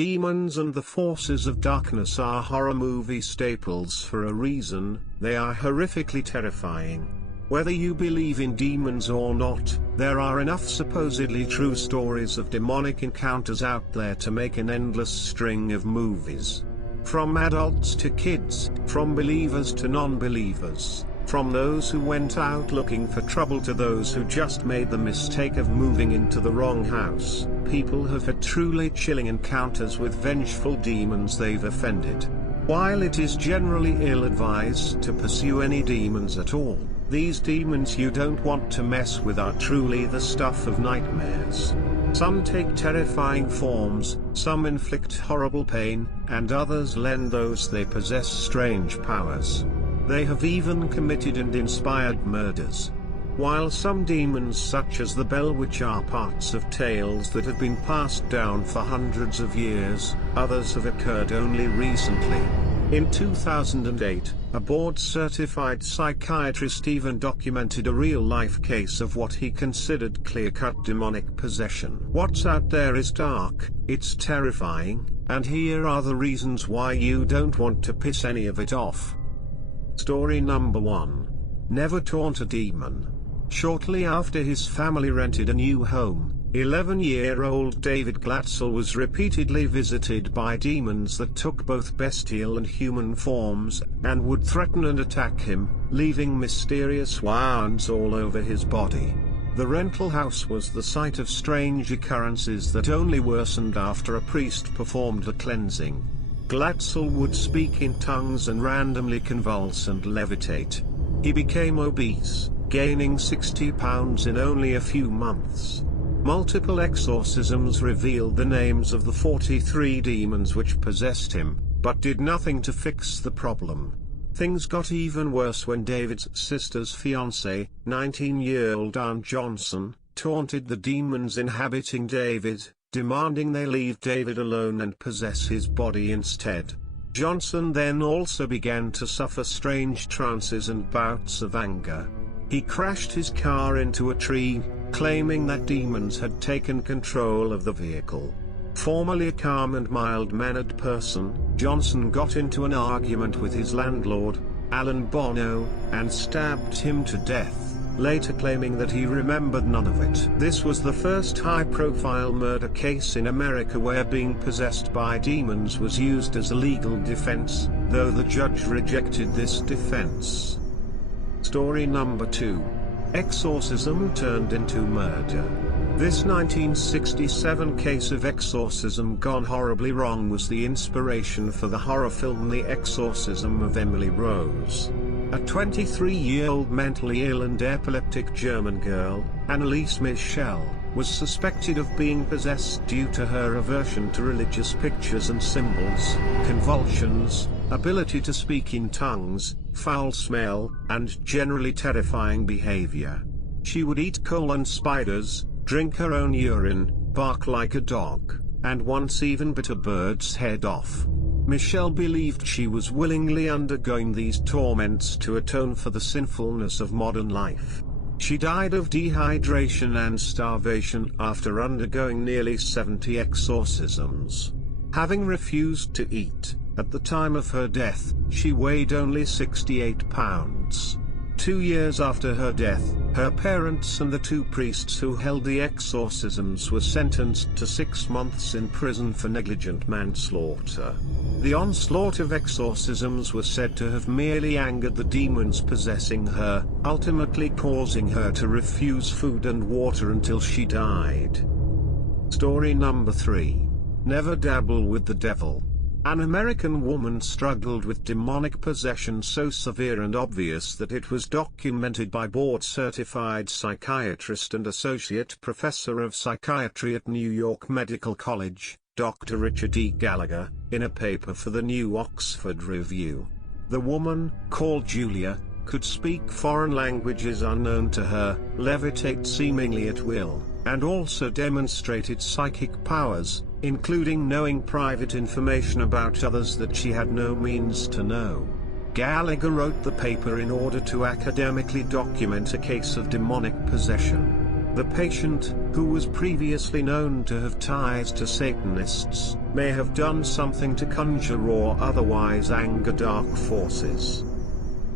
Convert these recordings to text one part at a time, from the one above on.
Demons and the forces of darkness are horror movie staples for a reason. They are horrifically terrifying. Whether you believe in demons or not, there are enough supposedly true stories of demonic encounters out there to make an endless string of movies. From adults to kids, from believers to non-believers, from those who went out looking for trouble to those who just made the mistake of moving into the wrong house, people have had truly chilling encounters with vengeful demons they've offended. While it is generally ill-advised to pursue any demons at all, these demons you don't want to mess with are truly the stuff of nightmares. Some take terrifying forms, some inflict horrible pain, and others lend those they possess strange powers. They have even committed and inspired murders. While some demons such as the Bell Witch are parts of tales that have been passed down for hundreds of years, others have occurred only recently. In 2008, a board-certified psychiatrist even documented a real-life case of what he considered clear-cut demonic possession. What's out there is dark, it's terrifying, and here are the reasons why you don't want to piss any of it off. Story number 1. Never taunt a demon. Shortly after his family rented a new home, 11-year-old David Glatzel was repeatedly visited by demons that took both bestial and human forms, and would threaten and attack him, leaving mysterious wounds all over his body. The rental house was the site of strange occurrences that only worsened after a priest performed the cleansing. Glatzel would speak in tongues and randomly convulse and levitate. He became obese, gaining 60 pounds in only a few months. Multiple exorcisms revealed the names of the 43 demons which possessed him, but did nothing to fix the problem. Things got even worse when David's sister's fiancée, 19-year-old Ann Johnson, taunted the demons inhabiting David, demanding they leave David alone and possess his body instead. Johnson then also began to suffer strange trances and bouts of anger. He crashed his car into a tree, claiming that demons had taken control of the vehicle. Formerly a calm and mild-mannered person, Johnson got into an argument with his landlord, Alan Bono, and stabbed him to death, later claiming that he remembered none of it. This was the first high-profile murder case in America where being possessed by demons was used as a legal defense, though the judge rejected this defense. Story number 2. Exorcism turned into murder. This 1967 case of exorcism gone horribly wrong was the inspiration for the horror film The Exorcism of Emily Rose. A 23-year-old mentally ill and epileptic German girl, Anneliese Michel, was suspected of being possessed due to her aversion to religious pictures and symbols, convulsions, ability to speak in tongues, foul smell, and generally terrifying behavior. She would eat coal and spiders, drink her own urine, bark like a dog, and once even bit a bird's head off. Michelle believed she was willingly undergoing these torments to atone for the sinfulness of modern life. She died of dehydration and starvation after undergoing nearly 70 exorcisms. Having refused to eat, at the time of her death, she weighed only 68 pounds. 2 years after her death, her parents and the 2 priests who held the exorcisms were sentenced to 6 months in prison for negligent manslaughter. The onslaught of exorcisms was said to have merely angered the demons possessing her, ultimately causing her to refuse food and water until she died. Story number 3. Never dabble with the devil. An American woman struggled with demonic possession so severe and obvious that it was documented by board-certified psychiatrist and associate professor of psychiatry at New York Medical College, Dr. Richard E. Gallagher, in a paper for the New Oxford Review. The woman, called Julia, could speak foreign languages unknown to her, levitate seemingly at will, and also demonstrated psychic powers, including knowing private information about others that she had no means to know. Gallagher wrote the paper in order to academically document a case of demonic possession. The patient, who was previously known to have ties to Satanists, may have done something to conjure or otherwise anger dark forces.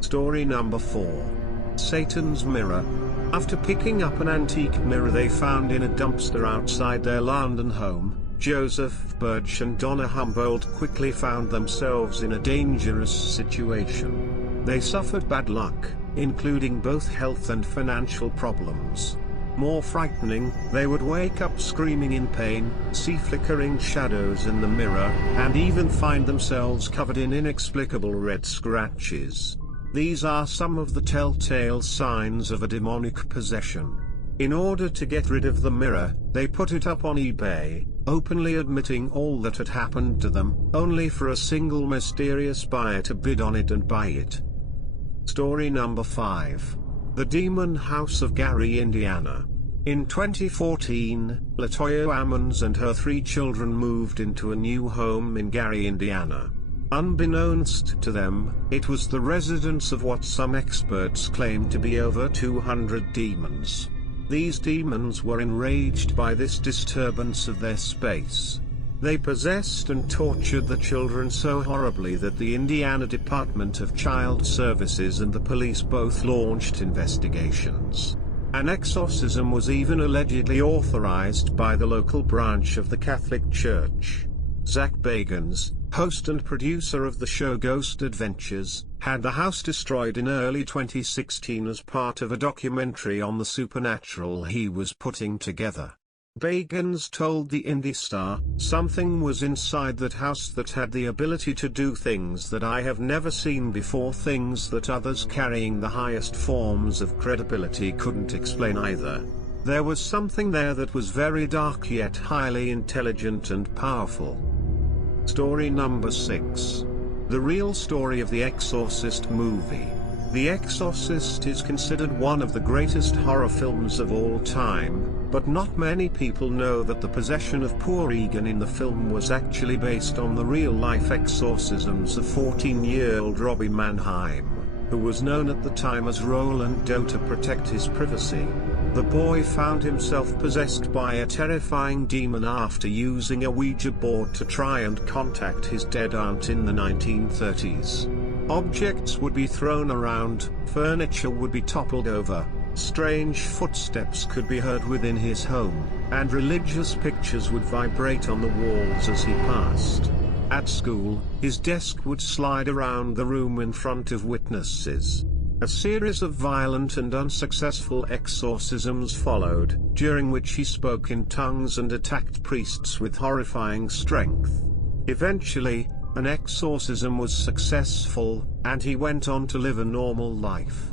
Story number 4. Satan's Mirror. After picking up an antique mirror they found in a dumpster outside their London home, Joseph Birch and Donna Humboldt quickly found themselves in a dangerous situation. They suffered bad luck, including both health and financial problems. More frightening, they would wake up screaming in pain, see flickering shadows in the mirror, and even find themselves covered in inexplicable red scratches. These are some of the telltale signs of a demonic possession. In order to get rid of the mirror, they put it up on eBay, openly admitting all that had happened to them, only for a single mysterious buyer to bid on it and buy it. Story number 5. The Demon House of Gary, Indiana. In 2014, LaToya Ammons and her 3 children moved into a new home in Gary, Indiana. Unbeknownst to them, it was the residence of what some experts claim to be over 200 demons. These demons were enraged by this disturbance of their space. They possessed and tortured the children so horribly that the Indiana Department of Child Services and the police both launched investigations. An exorcism was even allegedly authorized by the local branch of the Catholic Church. Zach Bagans, host and producer of the show Ghost Adventures, had the house destroyed in early 2016 as part of a documentary on the supernatural he was putting together. Bagans told the Indie Star, "Something was inside that house that had the ability to do things that I have never seen before, things that others carrying the highest forms of credibility couldn't explain either. There was something there that was very dark yet highly intelligent and powerful." Story number 6. The real story of the Exorcist movie. The Exorcist is considered one of the greatest horror films of all time, but not many people know that the possession of poor Egan in the film was actually based on the real-life exorcisms of 14-year-old Robbie Mannheim, who was known at the time as Roland Doe to protect his privacy. The boy found himself possessed by a terrifying demon after using a Ouija board to try and contact his dead aunt in the 1930s. Objects would be thrown around, furniture would be toppled over, strange footsteps could be heard within his home, and religious pictures would vibrate on the walls as he passed. At school, his desk would slide around the room in front of witnesses. A series of violent and unsuccessful exorcisms followed, during which he spoke in tongues and attacked priests with horrifying strength. Eventually, an exorcism was successful, and he went on to live a normal life.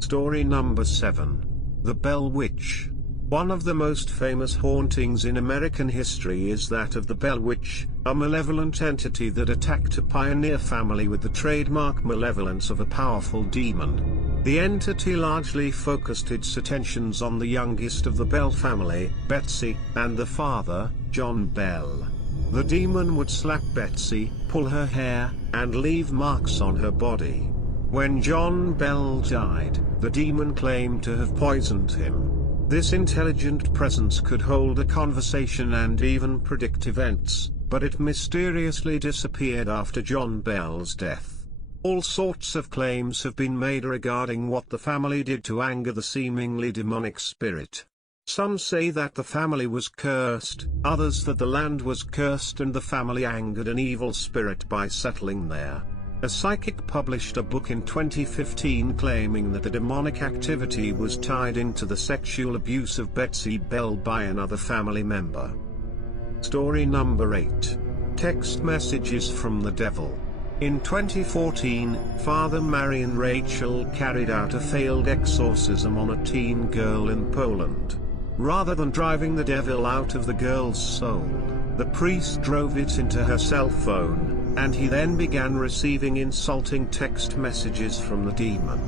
Story number 7. The Bell Witch. One of the most famous hauntings in American history is that of the Bell Witch, a malevolent entity that attacked a pioneer family with the trademark malevolence of a powerful demon. The entity largely focused its attentions on the youngest of the Bell family, Betsy, and the father, John Bell. The demon would slap Betsy, pull her hair, and leave marks on her body. When John Bell died, the demon claimed to have poisoned him. This intelligent presence could hold a conversation and even predict events, but it mysteriously disappeared after John Bell's death. All sorts of claims have been made regarding what the family did to anger the seemingly demonic spirit. Some say that the family was cursed, others that the land was cursed and the family angered an evil spirit by settling there. A psychic published a book in 2015 claiming that the demonic activity was tied into the sexual abuse of Betsy Bell by another family member. Story number 8. Text messages from the devil. In 2014, Father Marian Rachel carried out a failed exorcism on a teen girl in Poland. Rather than driving the devil out of the girl's soul, the priest drove it into her cell phone, and he then began receiving insulting text messages from the demon.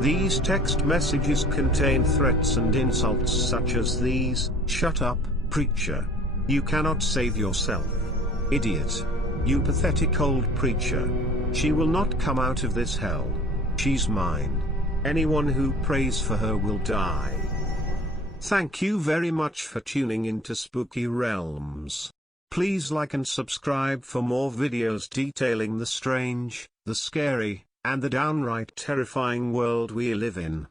These text messages contain threats and insults such as these: "Shut up, preacher. You cannot save yourself. Idiot. You pathetic old preacher. She will not come out of this hell. She's mine. Anyone who prays for her will die." Thank you very much for tuning into Spooky Realms. Please like and subscribe for more videos detailing the strange, the scary, and the downright terrifying world we live in.